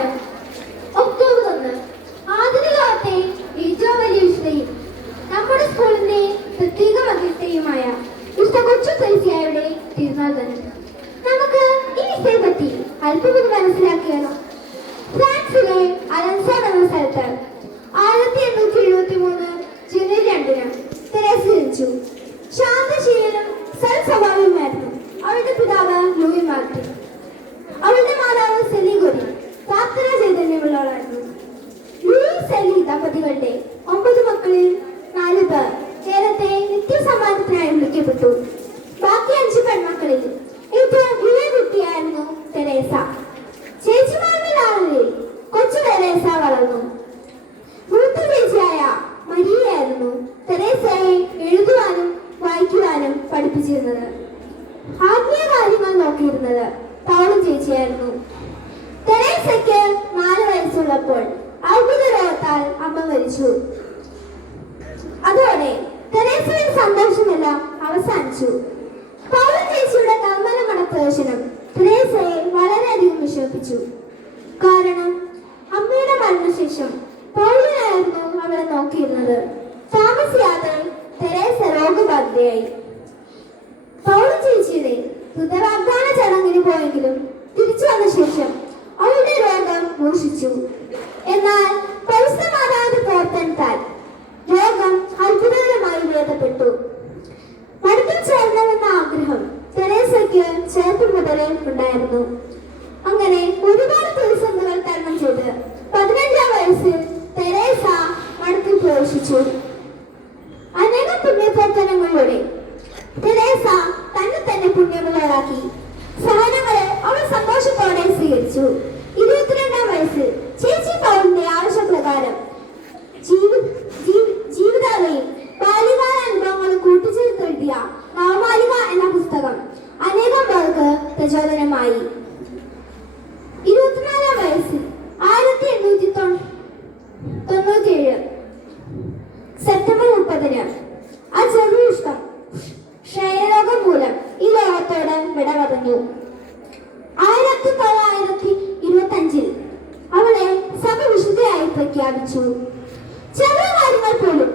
നമസ്കാരം. ഒക്ടോബർ 1 ആധുനികത്തെ ഏറ്റവും വലിയ ഇഷ്ടയും നമ്മുടെ സ്കൂളിന്റെ പ്രത്യേക മധ്യസ്ഥയുമായ മിസ്റ്റർ കൊച്ചു ത്രേസ്യായുടെ തിരുനാൾ തന്നെ. നമുക്ക് ഈ വിഷയെ പറ്റി അല്പം മനസ്സിലാക്കിയാലോ. ഫ്രാൻസിലെ അലൻസോൺ എന്ന സ്ഥലത്ത് 1873 ജനുവരി 2 തെരേസ ജനിച്ചു. ശാന്തശീലനും സൽസ്വഭാവിയുമായിരുന്നു അവളുടെ പിതാവ് ലൂയി മാർട്ടിൻ. അവളുടെ മാതാവ് സെലി ഗോരി പ്രാർത്ഥന ചൈതന്യമുള്ളവളായിരുന്നു. ലൂയി സെലി ദമ്പതികളുടെ 9 മക്കളിൽ 4 പേർ കേരളത്തെ നിത്യസമ്മാനത്തിനായി വിളിക്കപ്പെട്ടു. ബാക്കി 5 പെൺമക്കളിൽ ഏറ്റവും ഇളയ കുട്ടിയായിരുന്നു തെരേസ. ചേച്ചിമാരുടെ ആളിൽ കൊച്ചു തെരേസ വളർന്നു. മൂത്ത ചേച്ചിയായ മരിയയായിരുന്നു തെരേസയെ എഴുതുവാനും വായിക്കുവാനും പഠിപ്പിച്ചിരുന്നത്. ആത്മീയ കാര്യങ്ങൾ നോക്കിയിരുന്നത് പൗള ചേച്ചിയായിരുന്നു. തെരേസയ്ക്ക് 4 വയസ്സുള്ളപ്പോൾ അത്ഭുത രോഗത്താൽ അമ്മ മരിച്ചു. അതോടെ തെരേസയുടെ സന്തോഷമെല്ലാം അവസാനിച്ചു. പൗള ചേച്ചിയുടെ കർമ്മല മടപ്രവേശനം തെരേസയെ വളരെയധികം വിഷമിപ്പിച്ചു. കാരണം അമ്മയുടെ മരണശേഷം പൗളിനായിരുന്നു അവളെ നോക്കിയിരുന്നത്. താമസിയാതെ തെരേസ രോഗബാധിതയായി. പൗള ചേച്ചിയുടെ ഹൃദയവാഗ്ദാന ചടങ്ങിന് പോയെങ്കിലും തിരിച്ചു വന്ന ശേഷം അവളുടെ രോഗം മൂർച്ഛിച്ചു. എന്നാൽ പരിശുദ്ധ മാതാവിന്റെ പ്രവർത്തനത്താൽ രോഗം അത്ഭുതകരമായി ഭേദപ്പെട്ടു. മഠത്തിൽ ചേരണമെന്ന ആഗ്രഹം തെരേസയ്ക്ക് ചെറുപ്പം മുതലേ ഉണ്ടായിരുന്നു. അങ്ങനെ ഒരുപാട് പ്രതിസന്ധികൾ തരണം ചെയ്ത് 15-ാം വയസ്സിൽ തെരേസ മഠത്തിൽ പ്രവേശിച്ചു. അനേകം പുണ്യപ്രവർത്തനങ്ങളിലൂടെ തെരേസ തന്നെ പുണ്യമുള്ളവരാക്കി. സഹനങ്ങളെ അവൾ സന്തോഷത്തോടെ സ്വീകരിച്ചു. 22-ാം വയസ്സിൽ ചേച്ചി പൗളിന്റെ ആവശ്യപ്രകാരം ജീവിതാലയും ബാല്യകാല അനുഭവങ്ങളും കൂട്ടിച്ചേർത്തെഴുതിയ നവമാലിക എന്ന പുസ്തകം അനേകം പേർക്ക് പ്രചോദനമായി. 24-ാം വയസ്സിൽ 1897 സെപ്റ്റംബർ 30 ആ ചെറിയ ഇഷ്ടം ക്ഷയരോഗം മൂലം ഈ ലോകത്തോട് വിട പറഞ്ഞു. 1925 അവളെ സഭ വിശുദ്ധയായി പ്രഖ്യാപിച്ചു. ചെറിയ കാര്യങ്ങൾ പോലും